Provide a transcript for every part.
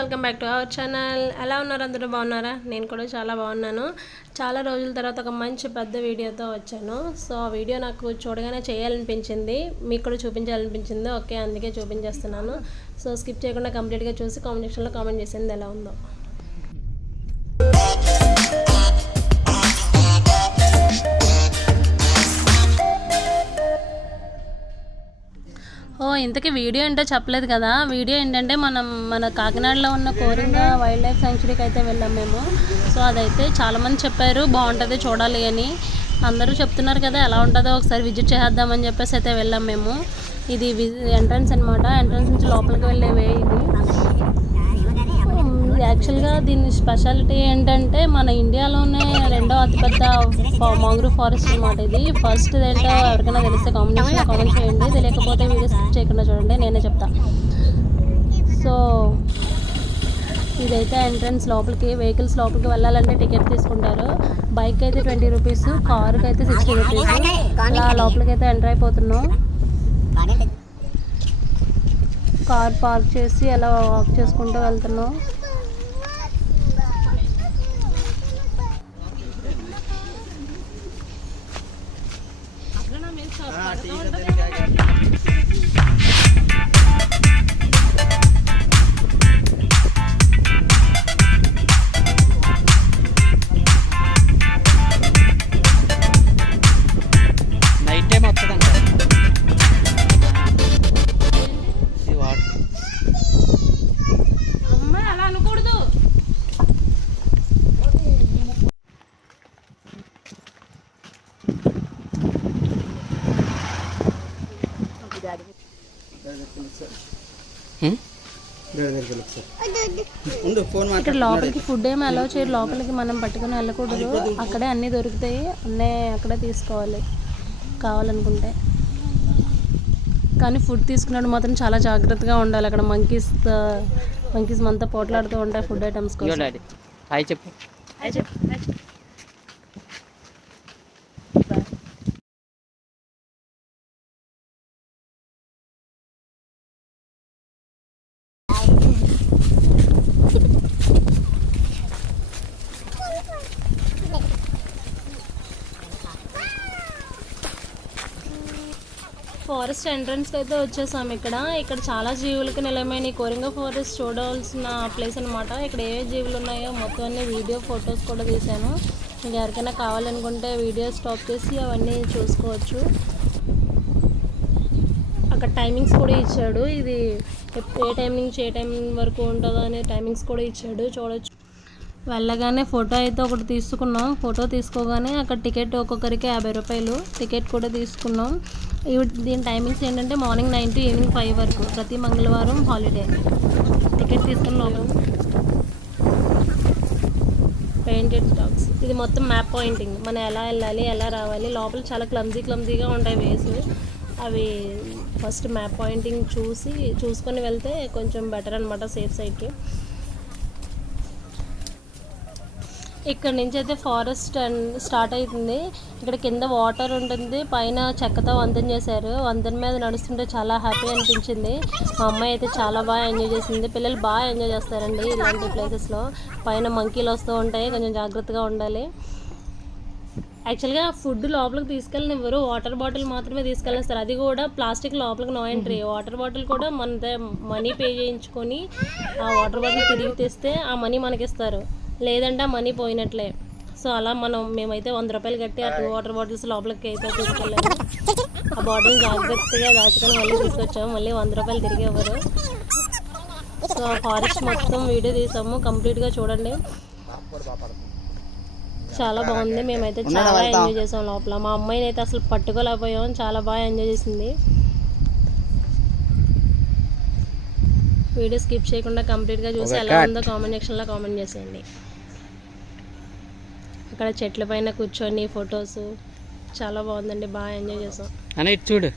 Welcome back to our channel. ఎలా ఉన్నారు? అందరూ బాగున్నారా? నేను కూడా చాలా బాగున్నాను. చాలా రోజుల తర్వాత ఒక మంచి పెద్ద వీడియోతో వచ్చాను. సో ఆ వీడియో నాకు చూడగానే చేయాలనిపించింది, మీకు కూడా చూపించాలనిపించింది. ఓకే, అందుకే చూపించేస్తున్నాను. సో స్కిప్ చేయకుండా కంప్లీట్గా చూసి కామెంట్ సెక్షన్లో కామెంట్ చేసింది ఎలా ఉందో. ఇంతకీ వీడియో ఏంటో చెప్పలేదు కదా. వీడియో ఏంటంటే మన కాకినాడలో ఉన్న కోరింగ వైల్డ్ లైఫ్ సాంక్చురీకి అయితే వెళ్ళాం మేము. సో అదైతే చాలామంది చెప్పారు బాగుంటుంది చూడాలి అని, అందరూ చెప్తున్నారు కదా ఎలా ఉంటుందో ఒకసారి విజిట్ చేద్దామని చెప్పేసి అయితే వెళ్ళాం మేము. ఇది ఎంట్రన్స్ అనమాట. ఎంట్రన్స్ నుంచి లోపలికి వెళ్ళేవే ఇది. యాక్చువల్గా దీని స్పెషాలిటీ ఏంటంటే మన ఇండియాలోనే రెండో అతిపెద్ద మాంగ్రూవ్ ఫారెస్ట్ అనమాట ఇది. ఫస్ట్ ఏంటో ఎవరికైనా తెలిస్తే కామెంట్ చేయండి, తెలియకపోతే వీడియో స్కిప్ చేయకుండా చూడండి, నేనే చెప్తా. సో ఇదైతే ఎంట్రన్స్. లోపలికి వెహికల్స్ లోపలికి వెళ్ళాలంటే టికెట్ తీసుకుంటారు. బైక్ అయితే 20 రూపీస్, కారుకి అయితే 60 రూపీస్. అలా లోపలికి అయితే ఎంటర్ అయిపోతున్నాం. కార్ పార్క్ చేసి అలా వాక్ చేసుకుంటూ వెళ్తున్నాం. ఇక్కడ లోపలికి ఫుడ్ ఏమి అలౌ చేయరు, లోపలికి మనం పట్టుకుని వెళ్ళకూడదు. అక్కడే అన్నీ దొరుకుతాయి, అన్నీ అక్కడే తీసుకోవాలి కావాలనుకుంటే. కానీ ఫుడ్ తీసుకున్నప్పుడు మాత్రం చాలా జాగ్రత్తగా ఉండాలి. అక్కడ మంకీస్ మనతో పోట్లాడుతూ ఉంటాయి ఫుడ్ ఐటమ్స్ కోసం. ఫారెస్ట్ ఎంట్రన్స్కి అయితే వచ్చేసాం. ఇక్కడ చాలా జీవులకి నిలయమైన ఈ కోరింగ ఫారెస్ట్ చూడాల్సిన ప్లేస్ అనమాట. ఇక్కడ ఏ జీవులు ఉన్నాయో మొత్తం అన్ని వీడియో ఫొటోస్ కూడా తీశాను. మీకు ఎవరికైనా కావాలనుకుంటే వీడియో స్టాప్ చేసి అవన్నీ చూసుకోవచ్చు. అక్కడ టైమింగ్స్ కూడా ఇచ్చాడు, ఇది ఏ టైం నుంచి ఏ టైం వరకు ఉంటుందో అనే టైమింగ్స్ కూడా ఇచ్చాడు, చూడొచ్చు. వెళ్ళగానే ఫోటో అయితే ఒకటి తీసుకున్నాం. ఫోటో తీసుకోగానే అక్కడ టికెట్ ఒక్కొక్కరికి 50 రూపాయలు టికెట్ కూడా తీసుకున్నాం. దీని టైమింగ్స్ ఏంటంటే మార్నింగ్ 9 to ఈవినింగ్ 5 వరకు. ప్రతి మంగళవారం హాలిడే. టికెట్ తీసుకుని లోపల పెయింటెడ్ స్టాక్స్. ఇది మొత్తం మ్యాప్ పాయింటింగ్, మనం ఎలా వెళ్ళాలి ఎలా రావాలి. లోపల చాలా క్లమ్జీగా ఉంటాయి వేసు. అవి ఫస్ట్ మ్యాప్ పాయింటింగ్ చూసుకొని వెళ్తే కొంచెం బెటర్ అనమాట, సేఫ్ సైడ్కి. ఇక్కడ నుంచి అయితే ఫారెస్ట్ స్టార్ట్ అవుతుంది. ఇక్కడ కింద వాటర్ ఉంటుంది, పైన చెక్కతో వంతెన చేశారు. వంతెన మీద నడుస్తుంటే చాలా హ్యాపీ అనిపించింది. మా అమ్మాయి అయితే చాలా బాగా ఎంజాయ్ చేసింది. పిల్లలు బాగా ఎంజాయ్ చేస్తారండి ఇలాంటి ప్లేసెస్లో. పైన మంకీలు వస్తూ ఉంటాయి, కొంచెం జాగ్రత్తగా ఉండాలి. యాక్చువల్గా ఫుడ్ లోపలికి తీసుకెళ్ళనివ్వరు, వాటర్ బాటిల్ మాత్రమే తీసుకెళ్ళిస్తారు. అది కూడా ప్లాస్టిక్ లోపలికి నో ఎంట్రీ. వాటర్ బాటిల్ కూడా మన మనీ పే చేయించుకొని ఆ వాటర్ బాటిల్ తిరిగి తెస్తే ఆ మనీ మనకిస్తారు, లేదంటే ఆ మనీ పోయినట్లే. సో అలా మేమైతే 100 రూపాయలు కట్టి ఆ 2 వాటర్ బాటిల్స్ లోపలికి అయితే తీసుకెళ్ళాము. ఆ బాటిల్ జాగ్రత్తగా దాచుకొని మళ్ళీ తీసుకొచ్చాము. మళ్ళీ 100 రూపాయలు తిరిగి ఇవ్వరు. సో ఫారెస్ట్ మొత్తం వీడియో తీసాము, కంప్లీట్గా చూడండి. చాలా బాగుంది. మేమైతే చాలా ఎంజాయ్ చేసాం లోపల. మా అమ్మాయిని అయితే అసలు పట్టుకోలేకపోయాం, చాలా బాగా ఎంజాయ్ చేసింది. వీడియో స్కిప్ చేయకుండా కంప్లీట్గా చూసి ఎలా ఉందో కామెంట్ సెక్షన్లో కామెంట్ చేసేయండి. అక్కడ చెట్ల పైన కూర్చొని ఫొటోస్ చాలా బాగుందండి, బాగా ఎంజాయ్ చేసాం. చూడు,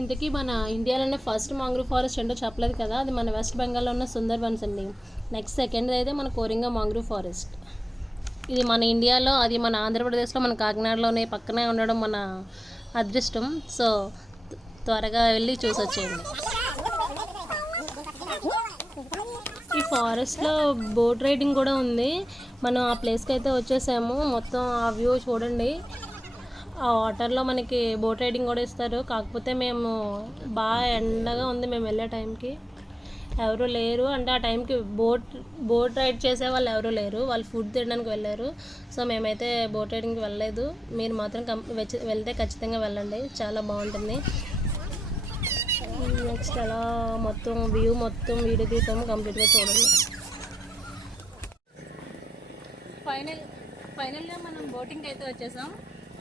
ఇంతకీ మన ఇండియాలోనే ఫస్ట్ మాంగ్రూవ్ ఫారెస్ట్ ఏంటో చెప్పలేదు కదా. అది మన వెస్ట్ బెంగాల్లో ఉన్న సుందర్బన్స్ అండి. నెక్స్ట్ సెకండ్ అయితే మన కోరింగ మాంగ్రూవ్ ఫారెస్ట్. ఇది మన ఇండియాలో, అది మన ఆంధ్రప్రదేశ్లో, మన కాకినాడలోనే పక్కనే ఉండడం మన అదృష్టం. సో త్వరగా వెళ్ళి చూసి వచ్చేయండి. ఫారెస్ట్లో బోట్ రైడింగ్ కూడా ఉంది. మనం ఆ ప్లేస్కి అయితే వచ్చేసాము. మొత్తం ఆ వ్యూ చూడండి. ఆ వాటర్లో మనకి బోట్ రైడింగ్ కూడా ఇస్తారు. కాకపోతే మేము బాగా ఎండగా ఉంది మేము వెళ్ళే టైంకి, ఎవరు లేరు. అంటే ఆ టైంకి బోట్ రైడ్ చేసే వాళ్ళు ఎవరు లేరు, వాళ్ళు ఫుడ్ తినడానికి వెళ్ళారు. సో మేమైతే బోట్ రైడింగ్కి వెళ్ళలేదు. మీరు మాత్రం వెళ్తే ఖచ్చితంగా వెళ్ళండి, చాలా బాగుంటుంది. నెక్స్ట్ అలా మొత్తం వ్యూ మొత్తం వీడియో తీసాము, కంప్లీట్గా చూడండి. ఫైనల్గా మనం బోటింగ్కి అయితే వచ్చేసాం.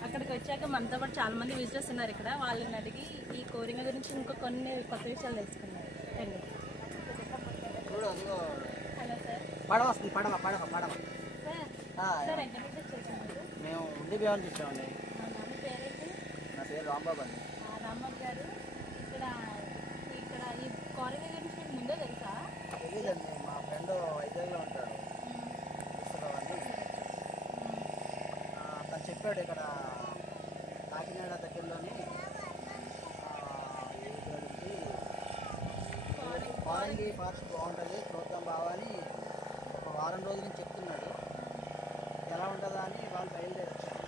అక్కడికి వచ్చాక మనతో పాటు చాలామంది విజిటర్స్ ఉన్నారు ఇక్కడ. వాళ్ళని అడిగి ఈ కోరింగ గురించి ఇంకా కొన్ని కొత్త విషయాలు తెలుసుకున్నారు. Hello sir. పడవ వస్తుంది, పడవ పడవ పడవ సార్ ఎక్కడ చేసాము? మేము ఉండి బియ్యం చూసామండి. మీ పేరేంటి? నా పేరు రాంబాబు అండి. రాంబాబు గారు, ఇక్కడ ఈ కోరింగ గురించి మీకు ముందే తెలుసా? తెలీదండి, మా ఫ్రెండ్ వైజాగ్లో ఉంటాడు అతను చెప్పాడు ఇక్కడ కాకినాడ దగ్గరలోని ఫారెన్కి ఫారెస్ట్ బాగుంటుంది, చూద్దాం బావా అని ఒక వారం రోజుల నుంచి చెప్తున్నాడు. ఎలా ఉంటుందా అని వాళ్ళు బయలుదేరి వచ్చారు.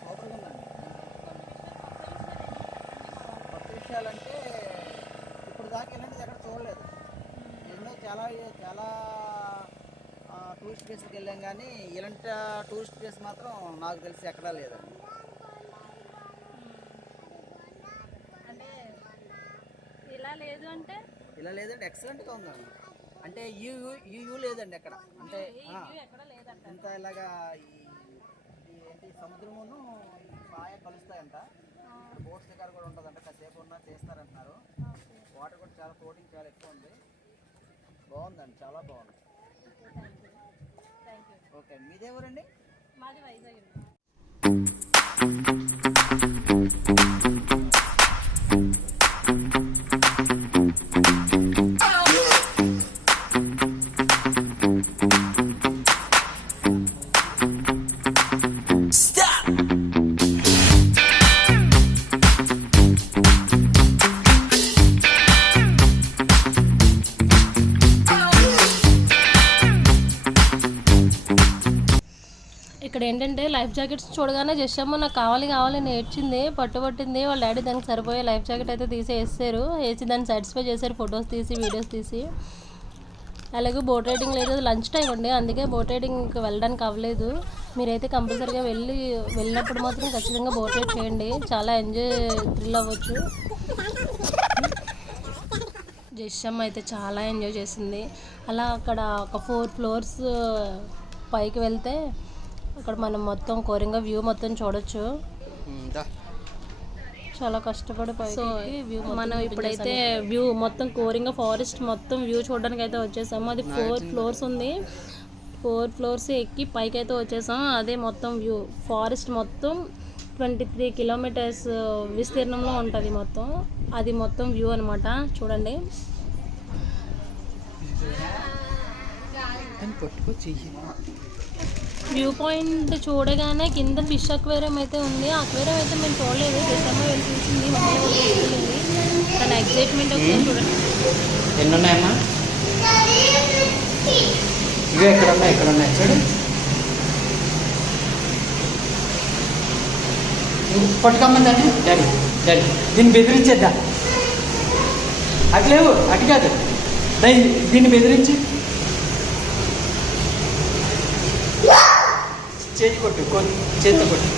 సూపర్గా ఉందండి. కొత్త విషయాలంటే ఇప్పుడు దాకా ఇలాంటిది ఎక్కడ చూడలేదు. ఎన్నో చాలా చాలా టూరిస్ట్ ప్లేస్కి వెళ్ళాం, కానీ ఇలాంటి టూరిస్ట్ ప్లేస్ మాత్రం నాకు తెలిసి ఎక్కడా లేదండి. ఇలా లేదండి, ఎక్సలెంట్గా ఉందండి. అంటే యూ లేదండి ఎక్కడ, అంటే ఇంత ఇలాగా ఏంటి సముద్రమును బాగా కలుస్తాయంట. బోట్స్ దగ్గర కూడా ఉంటుందంట, కాసేపు ఉన్నా చేస్తారంటున్నారు. వాటర్ కూడా చాలా ఫ్లోటింగ్ చాలా ఎక్కువ ఉంది. బాగుందండి, చాలా బాగుంది. ఓకే, మీదేవరండి? మాది వైజాగ్. ఇక్కడ ఏంటంటే లైఫ్ జాకెట్స్ చూడగానే జస్టమ్మ నాకు కావాలి నేర్చింది, పట్టుబట్టింది. వాళ్ళ డాడీ దానికి సరిపోయే లైఫ్ జాకెట్ అయితే తీసి వేసి దాన్ని సాటిస్ఫై చేశారు, ఫొటోస్ తీసి వీడియోస్ తీసి. అలాగే బోట్ రైడింగ్ లేదు, లంచ్ టైం అండి, అందుకే బోట్ రైడింగ్కి వెళ్ళడానికి అవ్వలేదు. మీరైతే కంపల్సరీగా వెళ్ళినప్పుడు మాత్రం ఖచ్చితంగా బోట్ రైడ్ చేయండి, చాలా థ్రిల్ అవ్వచ్చు. జస్టమ్మ అయితే చాలా ఎంజాయ్ చేసింది. అలా అక్కడ ఒక 4 floors పైకి వెళ్తే అక్కడ మనం మొత్తం కోరింగ వ్యూ మొత్తం చూడొచ్చు. చాలా కష్టపడి పైకి వ్యూ మనం ఇప్పుడైతే వ్యూ మొత్తం కోరింగ ఫారెస్ట్ మొత్తం వ్యూ చూడడానికి అయితే వచ్చేసాము. అది 4 floors ఉంది. 4 floors ఎక్కి పైకి అయితే వచ్చేసాం. అదే మొత్తం వ్యూ. ఫారెస్ట్ మొత్తం 23 kilometers విస్తీర్ణంలో ఉంటుంది మొత్తం. అది మొత్తం వ్యూ అనమాట, చూడండి. వ్యూ పాయింట్ చూడగానే కింద ఫిష్ అక్వేరియం అయితే ఉంది. అక్వేరియం అయితే మేము చూడలేదు, డిసెంబర్ వెళ్ళి చూసింది, మమ్మల్ని తీసుకెళ్ళింది. తన ఎగ్జైట్మెంట్ ఒకసారి చూడండి. ఎన్ని ఉన్నాయమ్మా? ఇవి ఎక్కడ ఉన్నాయి చూడు. పట్టుకోమందండి డాడీ దీన్ని బెదిరించేద్దా? అటు లేవు, అటు కాదు, దీన్ని బెదిరించి చేతి కొట్టు, చేతి కొట్టు.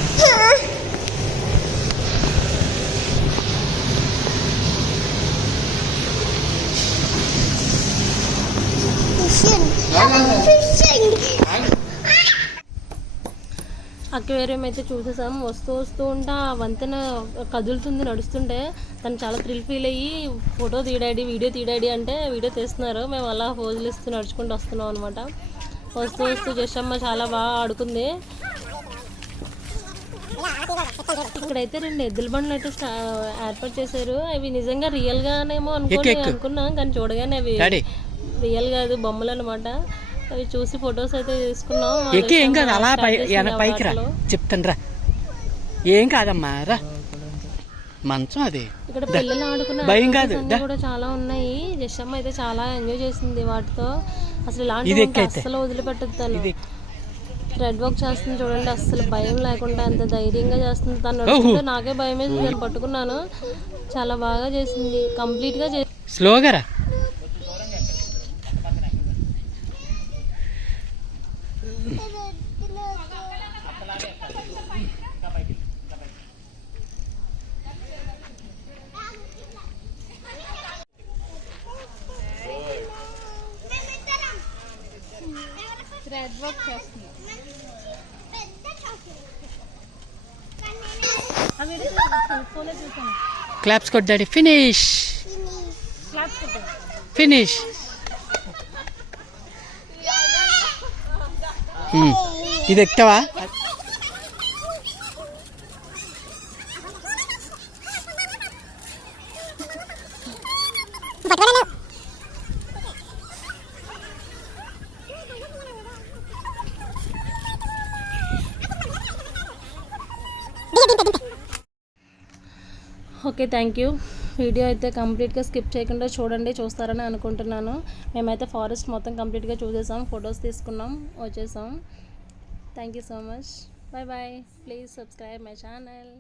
అక్వేరియం అయితే చూసేసాం. వస్తూ ఉంటే ఆ వంతెన కదులుతుంది నడుస్తుంటే. తను చాలా థ్రిల్ ఫీల్ అయ్యి ఫోటో తీయడాడి, వీడియో తీయడాడి అంటే వీడియో తీస్తున్నారు. మేము అలా పోజులు ఇస్తూ నడుచుకుంటూ వస్తున్నాం అనమాట. వస్తూ జస్టమ్మ చాలా బాగా ఆడుకుంది. ఇక్కడైతే 2 ఎద్దుల బండ్లు అయితే ఏర్పాటు చేశారు. అవి నిజంగా రియల్గానేమో అనుకున్నాం, కానీ చూడగానే అవి రియల్ కాదు, బొమ్మలు అనమాట. అవి చూసి ఫొటోస్ అయితే తీసుకున్నాం. ఏం కాదు, అలా పైకి రా, చెప్తాను రా. ఏం కాదమ్మా, రా మంచం అది ఇక్కడ పిల్లలు ఆడుకున్న భయం కాదు, activities అన్నీ కూడా చాలా ఉన్నాయి. యశమ్మ అయితే చాలా ఎంజాయ్ చేసింది వాటితో. అసలు ఇలాంటి అస్సలు వదిలిపెట్టదు తను. రెడ్ వాక్ చేస్తుంది చూడండి, అస్సలు భయం లేకుండా ఎంత ధైర్యంగా చేస్తుంది. తను నడుస్తుంటే నాకే భయం వేసి నేను పట్టుకున్నాను. చాలా బాగా చేసింది, కంప్లీట్గా స్లోగా రా. రెడ్ వాక్ చేస్తుంది. క్లాప్స్ కొట్ డాడీ. Finish finish. ఇది ఎక్కువా? Okay, thank you. వీడియో అయితే కంప్లీట్గా స్కిప్ చేయకుండా చూస్తారని అనుకుంటున్నాను. మేమైతే ఫారెస్ట్ మొత్తం కంప్లీట్గా చూసేసాం, ఫొటోస్ తీసుకున్నాం, వచ్చేసాం. Thank you so much. Bye bye. Please subscribe my channel.